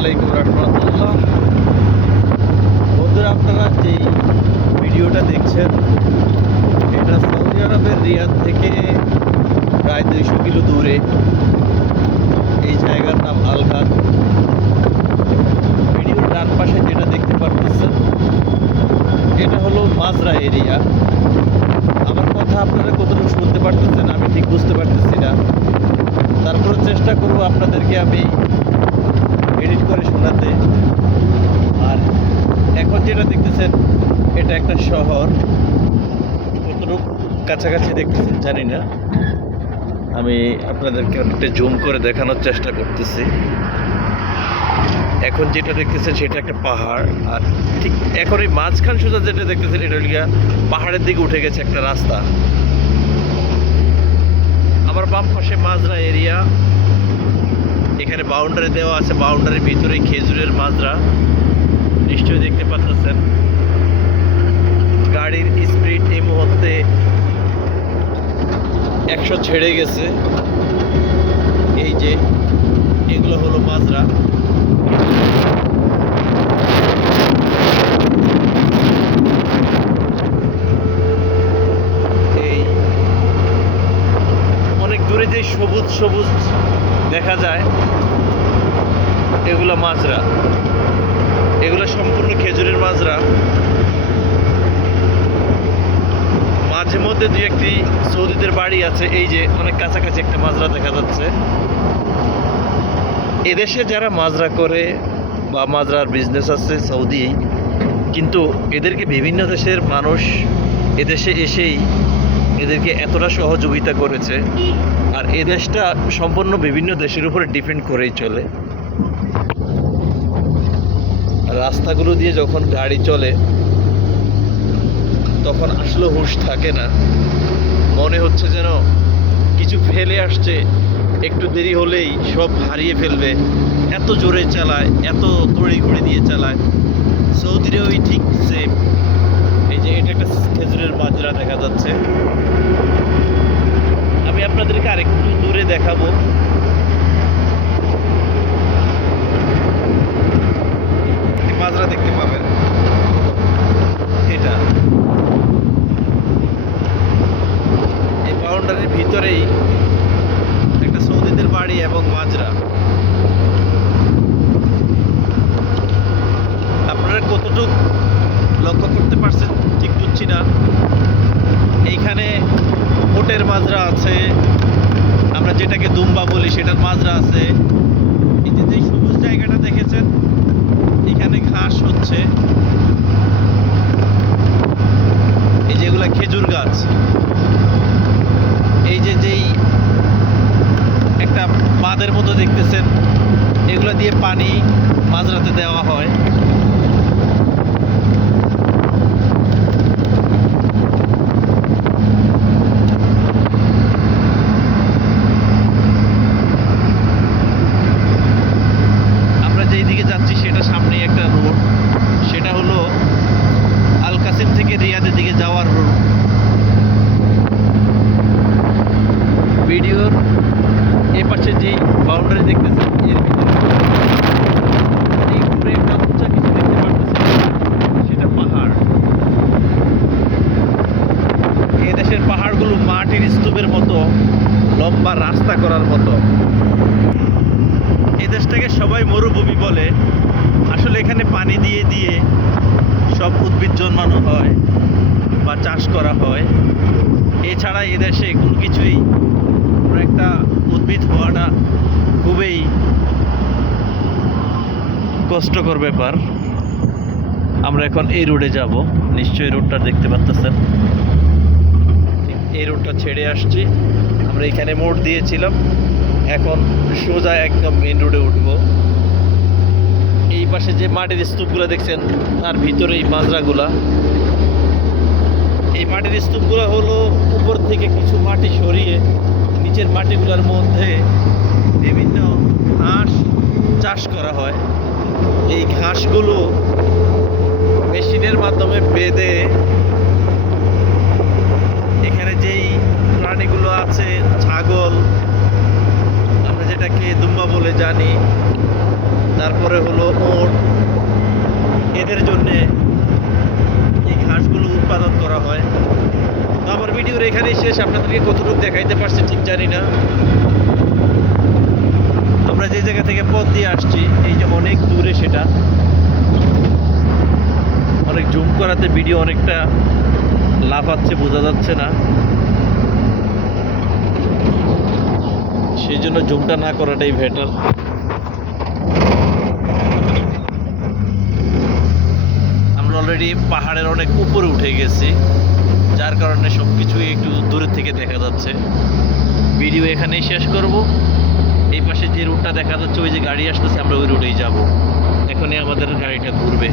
আলাইকুম রহমতুল্লাহ। বন্ধুরা, আপনারা যে ভিডিওটা দেখছেন এটা সৌদি আরবের রিয়াদ থেকে প্রায় 200 কিলো দূরে। এই জায়গার নাম আলখাদ। ভিডিওর ডান পাশে যেটা দেখতে পাচ্ছেন এটা হলো মাজরা এরিয়া। আমার কথা আপনারা কতটুকু শুনতে পারতেছেন আমি ঠিক বুঝতে পারতেছি না, তারপরে চেষ্টা করব আপনাদেরকে আমি এডিট করে শোনাতে। আর এখন যেটা দেখতেছেন এটা একটা শহর, কতটুকু কাছাকাছি দেখতেছেন জানি না, আমি আপনাদেরকে অনেকটা জুম করে দেখানোর চেষ্টা করতেছি। এখন যেটা দেখতেছেন সেটা একটা পাহাড়, আর ঠিক এখন এই মাঝখান সোজা যেটা দেখতেছেন এটা হলো পাহাড়ের দিকে উঠে গেছে একটা রাস্তা। আমার বাম পাশে মাজরা এরিয়া, এখানে বাউন্ডারি দেওয়া আছে, বাউন্ডারির ভিতরে খেজুরের মাজরা নিশ্চয়ই দেখতে পাচ্ছেন। গাড়ির স্পিড এই মুহূর্তে 100 ছেড়ে গেছে। এই যে এগুলো হলো মাজরা। এই অনেক দূরে যে সবুজ সবুজ দেখা যায় এগুলো মাজরা, এগুলো সম্পূর্ণ খেজুরের মাজরা। মাঝে মধ্যে দুই একটি সৌদিদের বাড়ি আছে, এই যে অনেক কাছাকাছি একটা মাজরা দেখা যাচ্ছে। এদেশে যারা মাজরা করে বা মাজরার বিজনেস আছে সৌদি, কিন্তু এদেরকে বিভিন্ন দেশের মানুষ এদেশে এসেই এদেরকে এতটা সহযোগিতা করেছে। আর এ দেশটা সম্পূর্ণ বিভিন্ন দেশের উপরে ডিপেন্ড করেই চলে। রাস্তাগুলো দিয়ে যখন গাড়ি চলে তখন আসলে হুঁশ থাকে না, মনে হচ্ছে যেন কিছু ফেলে আসছে, একটু দেরি হলেই সব হারিয়ে ফেলবে, এত জোরে চালায়, এত তড়িঘড়ি দিয়ে চালায়। সৌদিরেও ওই ঠিক সেম। এই যে এটা একটা খেজুরের মাজরা দেখা যাচ্ছে, আমি আপনাদেরকে আরেকটু দূরে দেখাবো। মাজরা দেখতে পাবেন, এটা এই বাউন্ডারির ভিতরেই একটা সৌদিদের বাড়ি এবং মাজরা। আপনারা কতটুকু লক্ষ্য করতে পারছেন ঠিক বুঝছি না। এইখানে ওটের মাজরা আছে, আমরা যেটাকে দুম্বা বলি সেটার মাজরা আছে। এই যে সবুজ জায়গাটা দেখেছেন এখানে ঘাস হচ্ছে, এই যেগুলা খেজুর গাছ। এই যে যেই একটা বাঁধের মতো দেখতেছেন এগুলা দিয়ে পানি মাজরাতে দেওয়া হয়। আমরা যেই দিকে যাচ্ছি সেটা সামনেই একটা রোড, সেটা হলো আল কাসিম থেকে রিয়াদের দিকে যাওয়ার রোড। ভিডিওর এ পাশে যেই বাউন্ডারি দেখতেছেন এর ভিতরে একটা উঁচা কিছু দেখতে পারতেছেন, সেটা পাহাড়। এই দেশের পাহাড়গুলো মাটির স্তূপের মতো, লম্বা রাস্তা করার মতো। এই দেশটাকে সবাই মরুভূমি বলে, আসলে এখানে পানি দিয়ে দিয়ে সব উদ্ভিদ জন্মানো হয় বা চাষ করা হয়। এছাড়া এদেশে কোনো কিছুই, একটা উদ্ভিদ হওয়াটা খুবই কষ্টকর ব্যাপার। আমরা এখন এই রোডে যাব, নিশ্চয়ই রোডটা দেখতে পাচ্ছেন। এই রোডটা ছেড়ে আসছি, আমরা এখানে মোড় দিয়েছিলাম, এখন সোজা একদম মেন রোডে উঠব। এই পাশে যে মাটির স্তূপগুলো দেখছেন তার ভিতরে এই মাজরাগুলা। এই মাটির স্তূপগুলো হলো উপর থেকে কিছু মাটি সরিয়ে নিচের মাটিগুলোর মধ্যে বিভিন্ন ঘাস চাষ করা হয়। এই ঘাসগুলো মেশিনের মাধ্যমে বেঁধে এখানে যেই প্রাণীগুলো আছে, ছাগল আমরা যেটাকে দুম্বা বলে জানি, তারপরে হলো ওট, এদের জন্যে এই ঘাসগুলো উৎপাদন করা হয়। তো আমার ভিডিওর এখানেই শেষ। আপনাদেরকে কতটুকু দেখাইতে পারছি ঠিক জানি না। আমরা যে জায়গা থেকে পথ দিয়ে আসছি, এই যে অনেক দূরে, সেটা অনেক জুম করাতে ভিডিও অনেকটা লাফাচ্ছে, বোঝা যাচ্ছে না, সেই জন্য জুমটা না করাটাই বেটার। আমরা অলরেডি পাহাড়ের অনেক উপরে উঠে গেছি, যার কারণে সব কিছুই একটু দূরে থেকে দেখা যাচ্ছে। ভিডিও এখানেই শেষ করব। এই পাশে যে রুটটা দেখা যাচ্ছে, ওই যে গাড়ি আসতেছে, আমরা ওই রুটেই যাব। এখনই আমাদের গাড়িটা ঘুরবে।